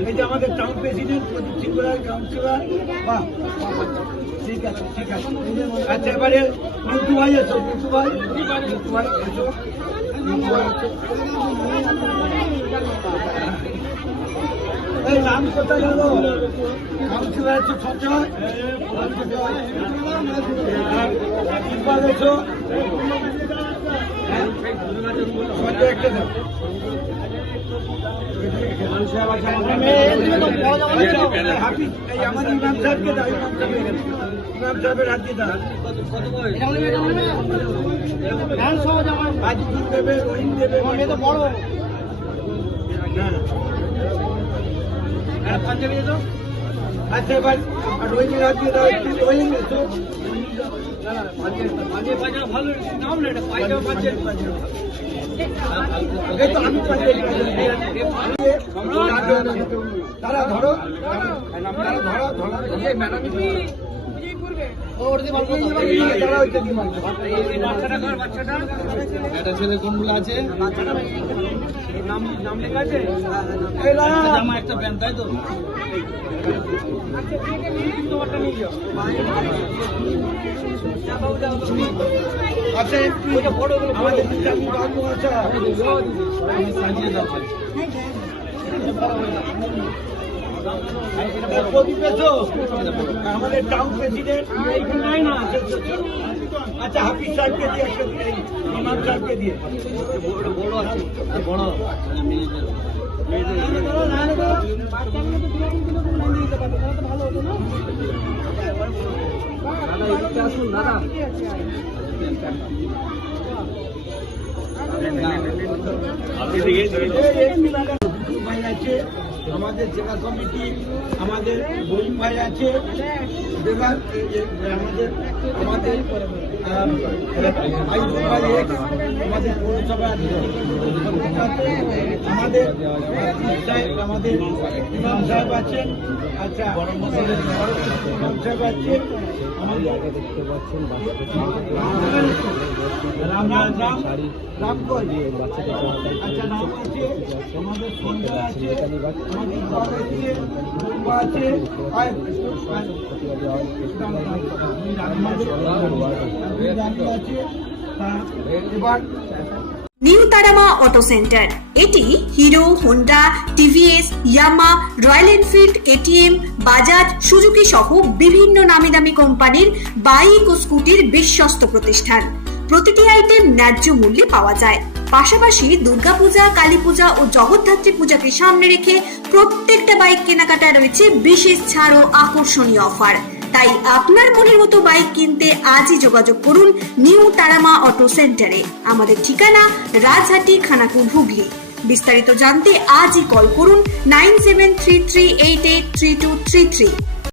এই যে আমাদের টাউন প্রেসিডেন্ট প্রদীপ ত্রিপুরার কাউন্সিলর বাহ ঠিক আছে ঠিক আছে আচ্ছা এবারে মিন্টু ভাই এসো মিন্টু ভাই মিন্টু ভাই এসো মিন্টু ভাই। এই নাম কোথায় গেল এসো সঞ্জয় সঞ্জয় একটা দাও হাফিজ ইমাম সাহেবকে দাও ইমাম সাহেবের হাত দিয়ে দাও। দেবে রহিম দেবে। তো বড় আচ্ছা এবার রহিমের হাত দিয়ে দাও একটু রহিম এসো এই তো আমি পাঞ্জাবি তারা ধরো তারা ধরো ধরো ম্যাডাম একটা ছেলে কোনগুলো আছে জামা একটা প্যান্ট তাই তো আচ্ছা আছে দাও টাউন প্রেসিডেন্ট আচ্ছা হাফিজ সাহেবকে দিয়ে ইমাম সাহেবকে দিয়ে বড় আছে আছে আমাদের জেলা কমিটি আমাদের গরিব ভাই আছে আমাদের আমাদের আম, আইজুল ভাই এক, আমাদের পৌরসভা আমাদের সাহেব, আমাদের ইমাম আছেন আচ্ছা আমাদের ইমাম সাহেব আছেন আমাদের রাম রাম রামগঞ্জ আচ্ছা নাম আছে আমাদের সন্ধ্যা আছে এবার নিউ তারামা অটো সেন্টার। এটি Hero, Honda, TVS, Yamaha, Royal Enfield, ATM, Bajaj, Suzuki সহ বিভিন্ন নামি দামি কোম্পানির বাইক ও স্কুটির বিশ্বস্ত প্রতিষ্ঠান। প্রতিটি আইটেম ন্যায্য মূল্যে পাওয়া যায়। পাশাপাশি দুর্গাপূজা কালী পূজা ও জগদ্ধাত্রী পূজাকে সামনে রেখে প্রত্যেকটা বাইক কেনাকাটায় রয়েছে বিশেষ ছাড় ও আকর্ষণীয় অফার। তাই আপনার মনের মতো বাইক কিনতে আজই যোগাযোগ করুন নিউ তারামা অটো সেন্টারে। আমাদের ঠিকানা রাজহাটি, খানাকুল, হুগলি। বিস্তারিত জানতে আজই কল করুন nine seven three three eight eight three two three three.